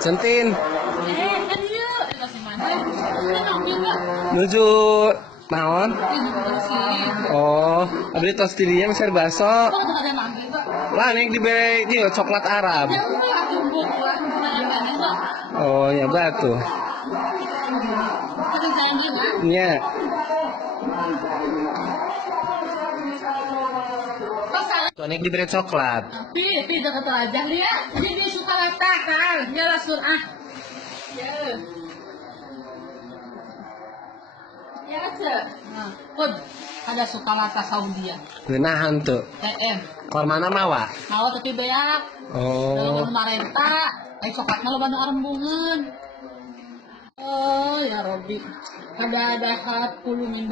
Centin Kan iya, kasih mana? Enak juga. menuju naon? Ini bersih. Oh, abdi tos di dieu meser baso. Kok ada mangga, Pak? Lah nek dibere ieu coklat Arab. Ya udah tumbuk lah, banyak-banyak, Pak. Oh, ya batu. Kan sayang juga. Nya. Kok salah? Tuh nek dibere coklat. Tapi dekat aja lihat. Ini suka rata kan? Dia langsung Ya. Ya aja. Nah, pun ada sukalata Saudi ya. Geunahan tuh. Kor mana mawa? Mau tapi beak. Oh. Marenta, coklatnya lo bantu rembungan. Oh ya Robi. Ada dahat pulumin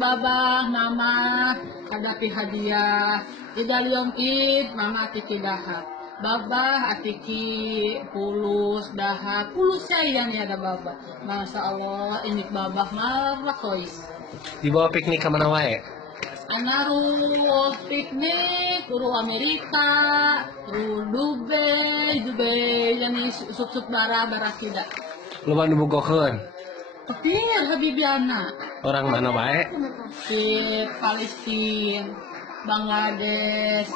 babah, mama, ada pi hadiah. Idaliom id, mama tiki dahat. Babah atiki pulus dahat. Pulus sayang ya ada babah. Masya Allah, ini babah marah kois. Dibawa piknik ke mana wae? Anaru piknik, uru Amerika, uru Dubai, yani sup-sup bara tidak. Loba nu bogokeun. Petir Habibiana, Orang mana wae? di Palestina, Bangladesh,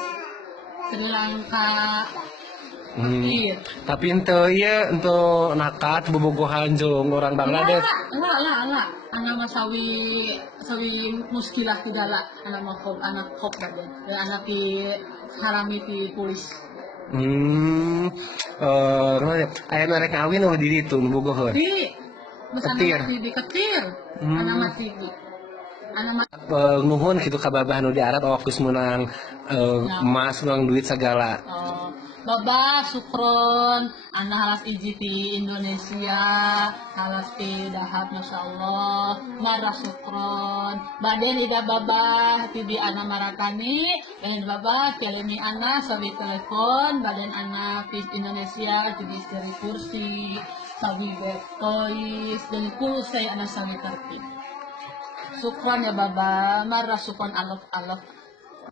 Sri Lanka, petir. Tapi ente ieu untuk nakat bobogohan jeung orang Bangladesh. Enggak. Anak sawi muskilah tidak lah. Anak kop dan anak di harami di polis. Aya merek ngawin oh di ditu nu bogoheun. Di Ketir. di ketir. Anak mati di. Anak mati. Nuhun kitu ka babah nu di Arab awak geus meunang emas, meunang duit segala. Baba sukron, anak halas iji di Indonesia, halas di dahat Masya Allah, marah sukron. Baden ida baba, tibi anak marakani, dan baba kelimi anak sabi telepon, badan anak di Indonesia, tibi istri kursi, sabi toys, dan puluh saya anak sabi tertib. Sukron ya baba, marah sukron alaf